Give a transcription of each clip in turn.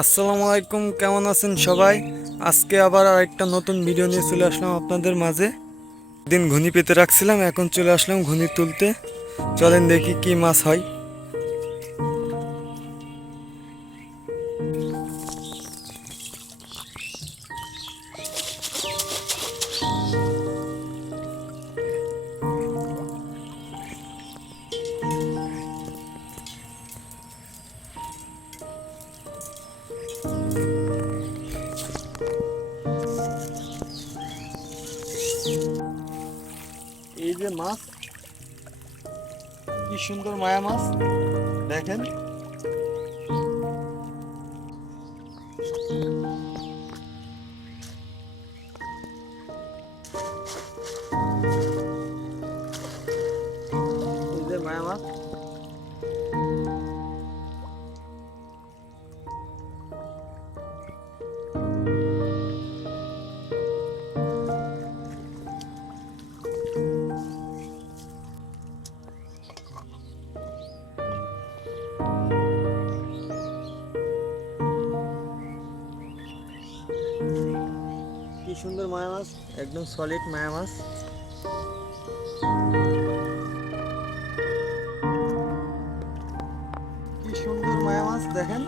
আসসালামু আলাইকুম, কেমন আছেন সবাই? আজকে আবার আরেকটা নতুন ভিডিও নিয়ে চলে আসলাম আপনাদের মাঝে। দিন ঘুনি পেতে রাখছিলাম, এখন চলে আসলাম ঘুনি তুলতে। চলেন দেখি কি মাছ হয়। এই যে মাছ, কি সুন্দর মায়া মাছ, দেখেন। এই যে মায়া মাছ। কি সুন্দর মায়া মাছ, একদম সলিড মায়া মাছ। কি সুন্দর মায়া মাছ, দেখেন।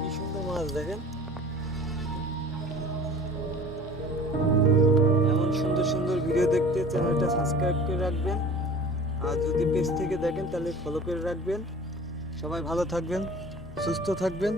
কি সুন্দর মাছ, দেখেন। এমন সুন্দর সুন্দর ভিডিও দেখতে চ্যানেলটা সাবস্ক্রাইব করে রাখবেন। আর যদি পেজ থেকে দেখেন তাহলে ফলো করে রাখবেন। সবাই ভালো থাকবেন, সুস্থ থাকবেন।